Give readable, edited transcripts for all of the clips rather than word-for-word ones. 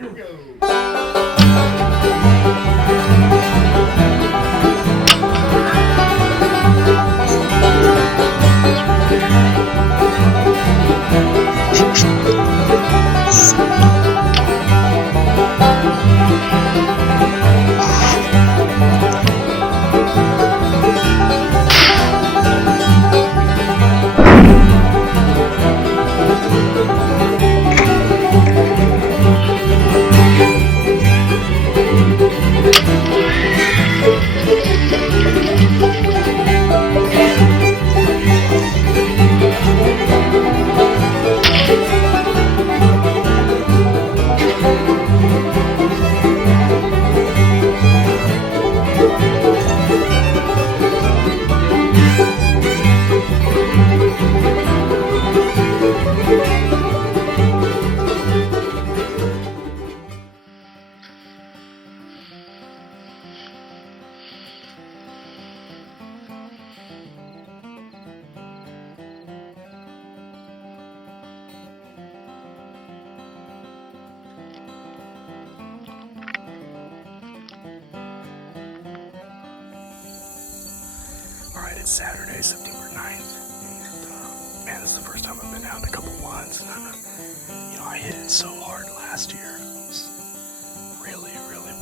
Here we go. Alright, it's Saturday, September 9th, and man, this is the first time I've been out in a couple months, and I hit it so hard last year. I was really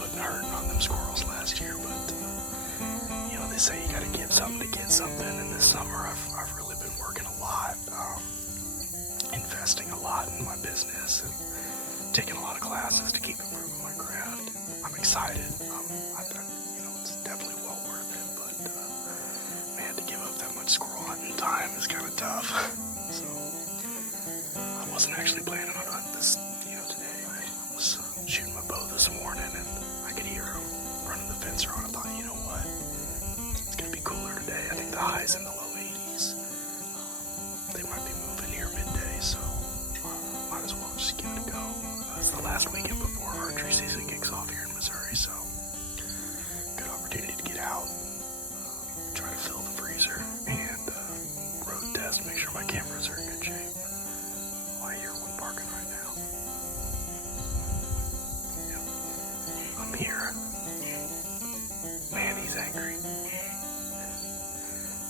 putting hurting on them squirrels last year, but they say you gotta give something to get something, and this summer I've really been working a lot, investing a lot in my business, and taking a lot of classes to keep improving my craft. I'm excited. It's definitely well worth it, but man, to give up that much squirrel hunting time is kind of tough. So I wasn't actually planning on hunting this, today. I was shooting my bow this morning, and I could hear them running the fence around. I thought, you know what, it's gonna be cooler today. I think the high's in the low 80s. They might be moving here midday, so might as well just give it a go. It's the last weekend before archery season kicks off here in Missouri, so good opportunity to get out, try to fill the freezer, and road test, make sure my cameras are in good shape. I hear one barking right now. Yep. I'm here. Man, he's angry.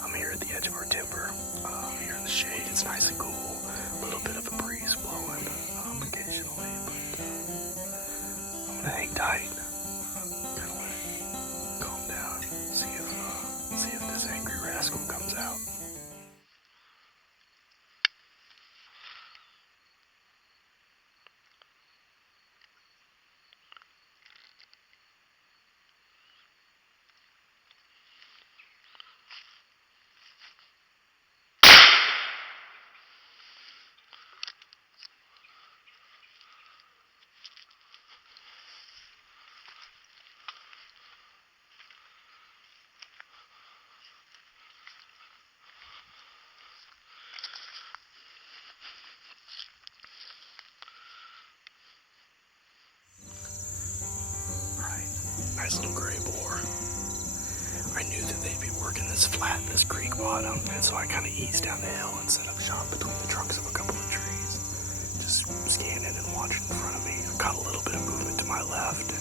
I'm here at the edge of our timber. Here in the shade. It's nice and cool. A little bit of a breeze blowing occasionally, but I'm gonna hang tight. Kind of let it calm down. See if this angry rascal comes out. Nice little gray boar. I knew that they'd be working this flat, this creek bottom, and so I kind of eased down the hill and set up shop between the trunks of a couple of trees. Just scanning and watching in front of me. I caught a little bit of movement to my left, and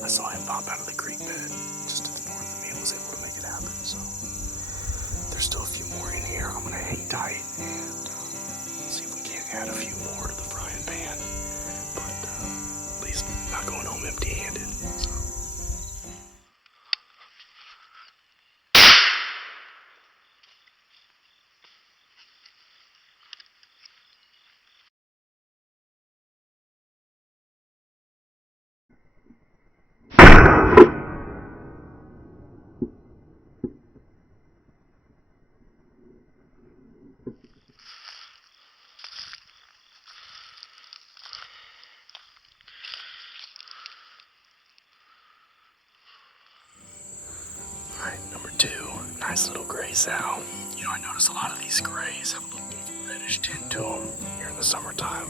I saw him pop out of the creek bed just to the north of me and was able to make it happen. So there's still a few more in here. I'm gonna hang tight and see if we can't add a few more to the frying pan. But at least not going home empty-handed. So. Alright, number 2, nice little gray sow. I notice a lot of these grays have a little bit of a reddish tint to them here in the summertime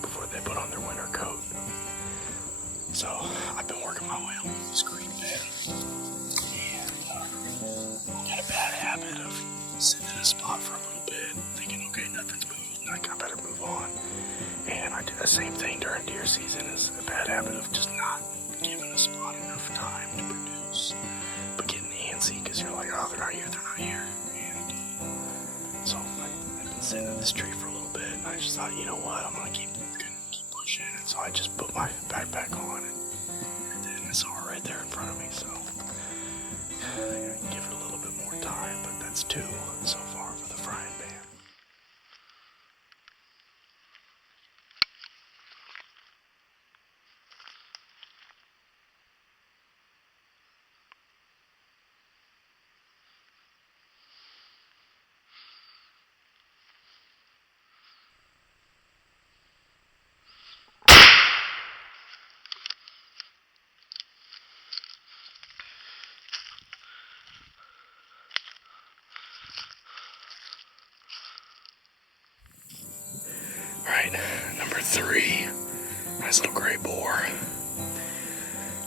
before they put on their winter coat. So I've been working my way up this creek bed, and I got a bad habit of sitting in a spot for a little bit, thinking, okay, nothing's moving, like, I better move on. And I do the same thing during deer season, is a bad habit of just not giving a spot enough time to produce, but getting antsy because you're like, oh, they're not here. And so I've been sitting in this tree for a little bit, and I just thought, you know what, I'm gonna keep pushing. And so I just put my backpack on, and then I saw her right there in front of me. So I can give it a little bit more time, but that's 2 so far for the frying pan. Alright, number 3, nice little gray boar.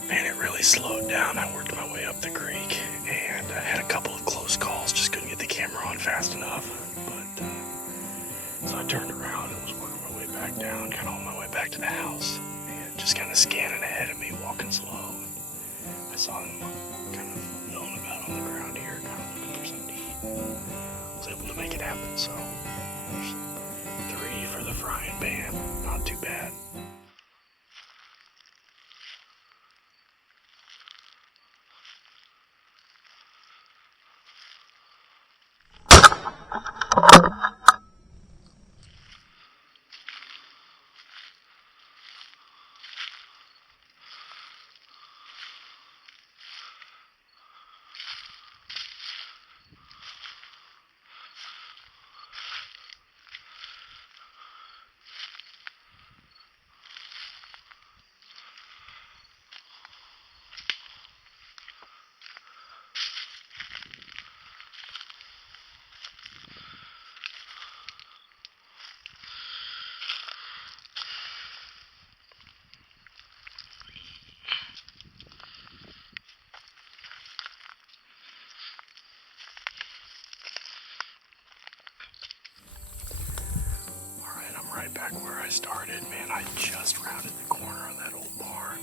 Man, it really slowed down. I worked my way up the creek, and I had a couple of close calls, just couldn't get the camera on fast enough. But so I turned around and was working my way back down, kind of on my way back to the house, and just kind of scanning ahead of me, walking slow. And I saw them kind of milling about on the ground here, kind of looking for something to eat. I was able to make it happen, so there's 3 for the frying pan. Not too bad. Right back where I started. Man, I just rounded the corner of that old barn,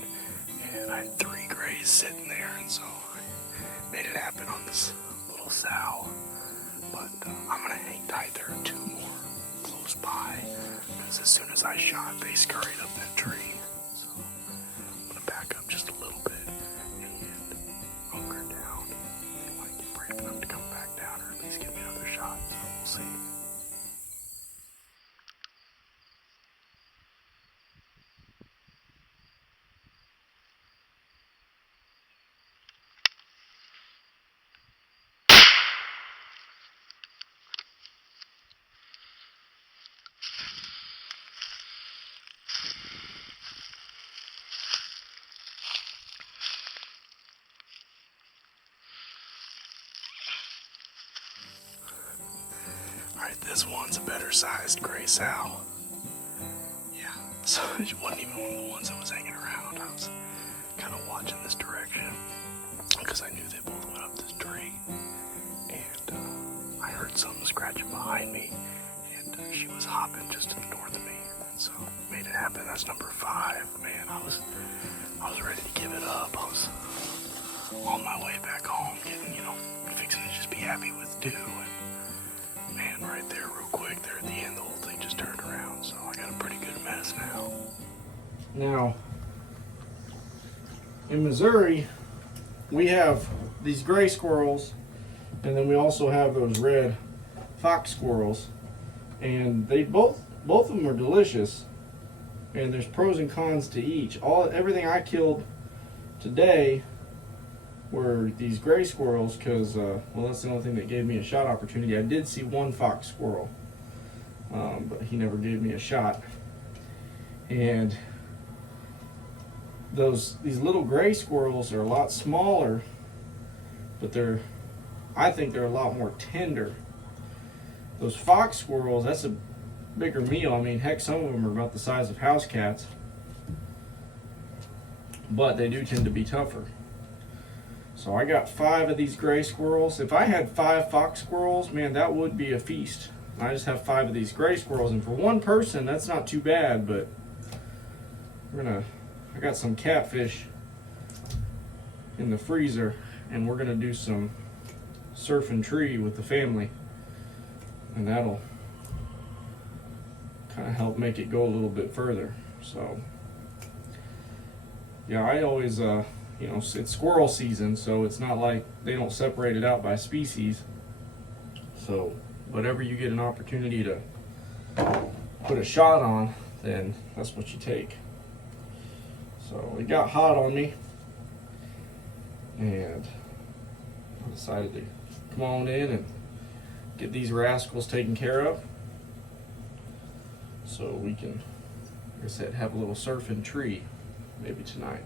and I had 3 grays sitting there, and so I made it happen on this little sow. But I'm gonna hang tight. There are 2 more close by, because as soon as I shot, they scurried up that tree. So I'm gonna back up just a little bit and hunker down. They might get brave enough to come back down, or at least give me another shot. So we'll see. Alright, this one's a better sized gray sow. Yeah, so it wasn't even one of the ones that was hanging around. I was kind of watching this direction because I knew they both went up this tree. And I heard something scratching behind me, and she was hopping just to the north of me. And so made it happen. That's number 5. Man, I was ready to give it up. I was on my way back home, getting, fixing to just be happy with 2. And man, right there, real quick, there at the end, the whole thing just turned around. So I got a pretty good mess now. Now, in Missouri, we have these gray squirrels, and then we also have those red fox squirrels, and they both of them are delicious, and there's pros and cons to each. Everything I killed today were these gray squirrels because, that's the only thing that gave me a shot opportunity. I did see one fox squirrel, but he never gave me a shot. And these little gray squirrels are a lot smaller, but I think they're a lot more tender. Those fox squirrels, that's a bigger meal. I mean, heck, some of them are about the size of house cats, but they do tend to be tougher. So I got 5 of these gray squirrels. If I had 5 fox squirrels, man, that would be a feast. I just have 5 of these gray squirrels, and for one person, that's not too bad. But I got some catfish in the freezer, and we're gonna do some surf and tree with the family, and that'll kind of help make it go a little bit further. So yeah, I always it's squirrel season, so it's not like they don't separate it out by species. So whatever you get an opportunity to put a shot on, then that's what you take. So it got hot on me, and I decided to come on in and get these rascals taken care of, so we can, like I said, have a little surf and tree maybe tonight.